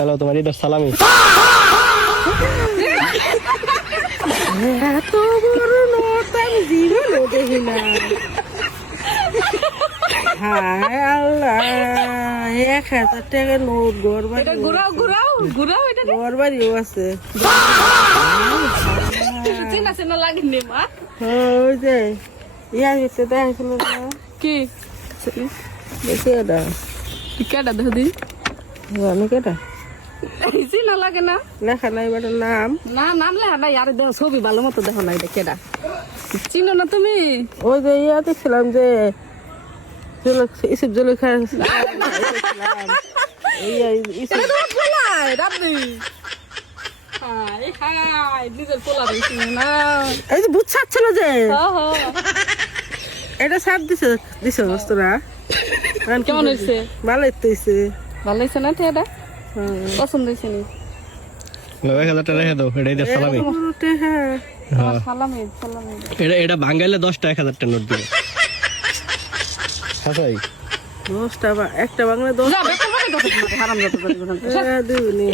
Hello, তোমার ঈদের সালামি। এত বড় নোট আমি জীবনেও দেখি না। হায় আল্লাহ, 1000 টাকা নোট ঘর বাড়ি, ঘুরাও ঘুরাও ঘুরাও, এটা ঘর বাড়িও আছে। চেনা চেনা লাগেনি মা। ওই যে ইয়া গেছে দেখাইছিল না, কি দেখি এটা কেটা দেখো দি, আমি কেটা চেনা লাগে না। লেখা নাই বেটার নাম। না নাম লেখা নাই, আরে দেখো ছবি ভালো মতো দেখো না, এটা কেটা চিনো না তুমি? ওই যে ইয়া দেখছিলাম যে ইসব জলখা এটা তোমার পোলাই রাবনি। হাই হাই, নিজের পোলা দেখছি না। এই যে ভূত ছাড়ছিল যে হ্যাঁ, এটা ছাড় দিছে বস্তুরা। কেমন হয়েছে? ভালোই তো হয়েছে। ভালো হয়েছে না? এটা পছন্দ হয়েছে নি? 1000 টাকা রেখে দাও, এটা ঈদের সালামি। হ্যাঁ তোমার সালামি সালামি। এটা ভাঙাইলে 10 টাকা 1000 টাকা নোট দিবে। হাসাই 10টা একটা বাংলা 10 যা বেতন মানে কত তোমার হারাম যত করে। দিবনি।